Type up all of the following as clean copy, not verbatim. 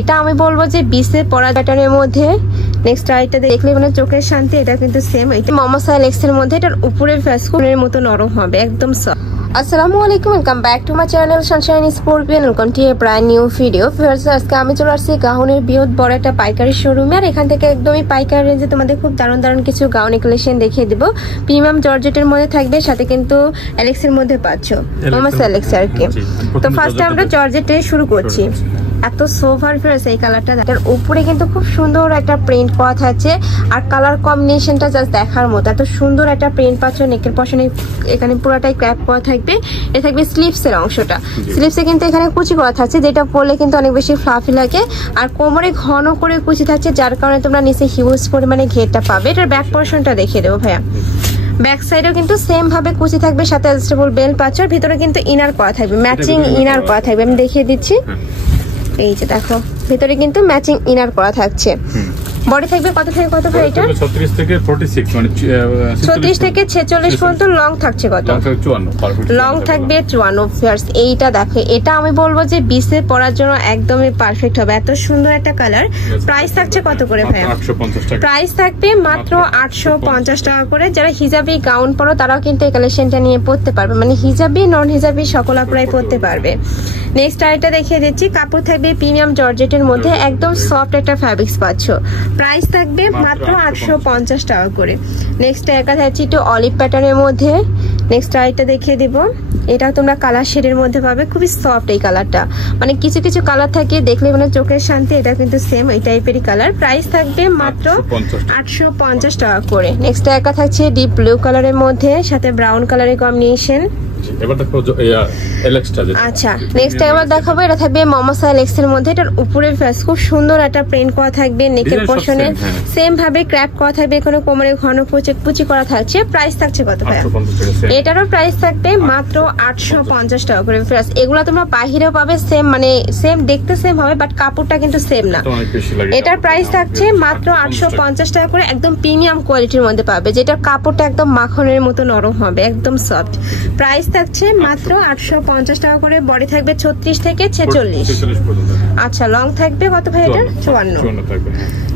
এটা আমি বলবো যে 20 এ পরা প্যাটার্নের মধ্যে। নেক্সট আইটা দেখলে মানে চোখের শান্তি। এটা কিন্তু সেম, এটা মমসাইল এক্স এর মধ্যে। এটার উপরের ফ্যাসকুনের মতো নরম হবে, একদম সফট। আসসালামু আলাইকুম, welcome back to my channel sunshine scorpion. Welcome to a brand new video. ফিয়ার্স, আজকে আমি চলে আসছি গাউনের বৃহৎ বড় একটা পাইকারি শোরুমে। আর এখান থেকে একদমই পাইকারি রেঞ্জে তোমাদের খুব দারুণ দারুণ কিছু গাউন কালেকশন দেখিয়ে দিব। প্রিমিয়াম জর্জেটের মধ্যে থাকবে, সাথে কিন্তু এলেক্স এর মধ্যে পাচ্ছ, মমসাইল এলেক্স আর কি। তো ফার্স্টে আমরা জর্জেটে শুরু করছি। এত সোভার ফিয়ার্স এই কালারটা, এটার উপরে কিন্তু খুব সুন্দর একটা প্রিন্ট করা থাকছে। আর কালার কম্বিনেশনটা জাস্ট দেখার মতো, এত সুন্দর একটা প্রিন্ট পাচ্ছ। নেকের পশনে এখানে পুরোটাই ক্র্যাপ করা থাকবে। এটা থাকবে স্লিভস এর অংশটা। স্লিভসে কিন্তু এখানে কুচি করা থাকছে, যেটা পরলে কিন্তু অনেক বেশি ফ্লাফি লাগে। আর কোমরে ঘন করে কুচি থাকছে, যার কারণে তোমরা নিচে হিউজ পরিমাণে ঘেরটা পাবে। এটার ব্যাক পোর্শনটা দেখিয়ে দেবো ভাইয়া। ব্যাক সাইডেও কিন্তু সেম ভাবে কুচি থাকবে, সাথে অ্যাডজাস্টেবল বেল্ট পাচ্ছ। আর ভিতরে কিন্তু ইনার করা থাকবে, ম্যাচিং ইনার করা থাকবে। আমি দেখিয়ে দিচ্ছি, এই যে দেখো ভিতরে কিন্তু ম্যাচিং ইনার করা থাকছে। বডি থাকবে কত থেকে কত ভাই? এটা 36 থেকে 46, মানে 36 থেকে 46 পর্যন্ত। লং থাকছে কত? লং থাকবে 54 ফিয়ার্স। এইটা দেখো, এটা আমি বলবো যে 20 এ পরার জন্য একদমই পারফেক্ট হবে। এত সুন্দর একটা কালার। প্রাইস থাকছে কত করে ভাই? 850 টাকা। প্রাইস থাকবে মাত্র 850 টাকা করে। যারা হিজাবি গাউন পরো তারাও কিন্তু এই কালেকশনটা নিয়ে পড়তে পারবে, মানে হিজাবি নন হিজাবি সকল আপনারাই পড়তে পারবে। নেক্সট আইটা দেখিয়ে দিচ্ছি। কাপড় থাকবে প্রিমিয়াম জর্জেটের মধ্যে, একদম সফট একটা ফ্যাব্রিক্স পাচ্ছ। প্রাইস থাকবে মাত্র 850 টাকা করে। নেক্সট একা থাকছে একটু অলিভ প্যাটার্নের মধ্যে। নেক্সট আইটা দেখিয়ে দিব। এটা তোমরা কালার শেডের মধ্যে পাবে, খুবই সফট এই কালারটা। মানে কিছু কিছু কালার থাকে দেখলে মানে চোখের শান্তি। এটা কিন্তু সেম এই টাইপেরই কালার। প্রাইস থাকবে মাত্র 850 টাকা করে। নেক্সট একা থাকছে ডিপ ব্লু কালারের মধ্যে, সাথে ব্রাউন কালারের কম্বিনেশন। আচ্ছা, নেক্সট এবার দেখাবো। এটা থাকবে মমসাইল এক্স এর মধ্যে। এটার উপরের ফ্যাস খুব সুন্দর একটা প্রিন্ট করা থাকবে। নেকের পোর্শনে সেম ভাবে ক্র্যাপ করা থাকবে, কোনো কোমরে ঘন কুচি করা থাকছে। প্রাইস থাকছে কত ভাই? এটারও প্রাইস থাকবে মাত্র 850 টাকা করে। ফ্যাস এগুলো তোমরা বাহিরেও পাবে, সেম মানে সেম দেখতে সেম হবে, বাট কাপড়টা কিন্তু সেম না। এটার প্রাইস থাকছে মাত্র 850 টাকা করে। একদম প্রিমিয়াম কোয়ালিটির মধ্যে পাবে, যেটার কাপড়টা একদম মাখনের মতো নরম হবে, একদম সফট। প্রাইস থাকছে মাত্র 850 টাকা করে। বডি থাকবে 36 থেকে 46। আচ্ছা, লং থাকবে কত ভাই? এটা 54।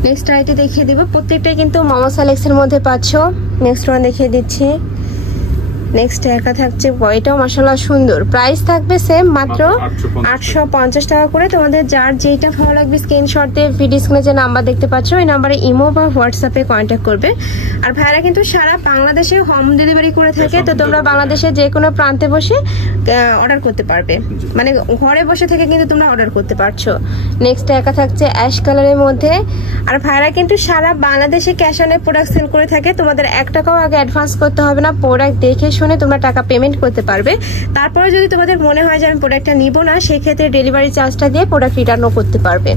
নেক্সট আইটি দেখিয়ে দিব। প্রত্যেকটাই কিন্তু মমসাইল এক্স এর মধ্যে পাচ্ছ। নেক্সট ওয়ান দেখিয়ে দিচ্ছি। নেক্সট একা থাকছে, এটাও মাশাআল্লাহ সুন্দর। প্রাইস থাকবে সেম মাত্র 850 টাকা করে। তোমাদের যার যেটা ভালো লাগবে স্ক্রিনশট দিয়ে ভিডিও স্ক্রিনে যে নাম্বার দেখতে পাচ্ছ ওই নাম্বারে ইমো বা হোয়াটসঅ্যাপে কন্ট্যাক্ট করবে। আর ভাইরা কিন্তু সারা বাংলাদেশে হোম ডেলিভারি করে থাকে, তো তোমরা বাংলাদেশে যে কোনো প্রান্তে বসে অর্ডার করতে পারবে, মানে ঘরে বসে থেকে কিন্তু তোমরা অর্ডার করতে পারছো। নেক্সট একা থাকছে অ্যাশ কালারের মধ্যে। আর ভাইরা কিন্তু সারা বাংলাদেশে ক্যাশ অনে প্রোডাক্ট সেল করে থাকে। তোমাদের 1 টাকাও আগে অ্যাডভান্স করতে হবে না, প্রোডাক্ট দেখে শুনে তোমরা টাকা পেমেন্ট করতে পারবে। তারপরে যদি তোমাদের মনে হয় যে আমি প্রোডাক্টটা নিব না, সেই ক্ষেত্রে ডেলিভারি চার্জটা দিয়ে প্রোডাক্ট রিটার্নও করতে পারবে।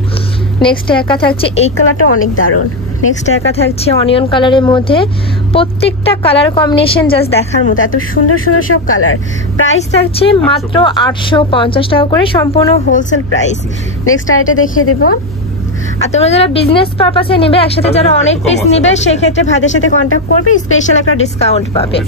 নেক্সট একা থাকছে, এই কালারটা অনেক দারুণ। নেক্সট একা থাকছে অনিয়ন কালারের মধ্যে। প্রত্যেকটা কালার কম্বিনেশন জাস্ট দেখার মতো, এত সুন্দর সুন্দর সব কালার। প্রাইস থাকছে মাত্র 850 টাকা করে, সম্পূর্ণ হোলসেল প্রাইস। নেক্সট আইটা দেখিয়ে দেবো। আর তোমরা যারা বিজনেস পারপাসে নিবে, একসাথে যারা অনেক পিস নিবে, সেই ক্ষেত্রে ভাইদের সাথে কন্ট্যাক্ট করবে, স্পেশাল একটা ডিসকাউন্ট পাবে।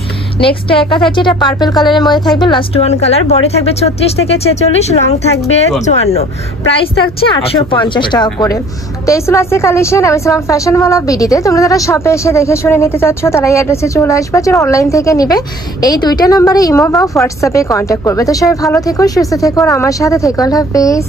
নেক্সট একা থাকছে, এটা পার্পল কালারের মধ্যে থাকবে, লাস্ট ওয়ান কালার। বডি থাকবে 36 থেকে 46, লং থাকবে 54। প্রাইস থাকছে 850 টাকা করে। তো এই ছিল আজকে কালেকশন। আমি ছিলাম ফ্যাশনওয়ালা বিডিতে। তোমরা যারা শপে এসে দেখে শুনে নিতে চাচ্ছ তারা এই অ্যাড্রেসে চলে আসবে। যারা অনলাইন থেকে নিবে এই 2টা নাম্বারে ইমো বা হোয়াটসঅ্যাপে কন্ট্যাক্ট করবে। তো সবাই ভালো থেকো, সুস্থ থেকো, আর আমার সাথে থেকো। আল্লাহ হাফেজ।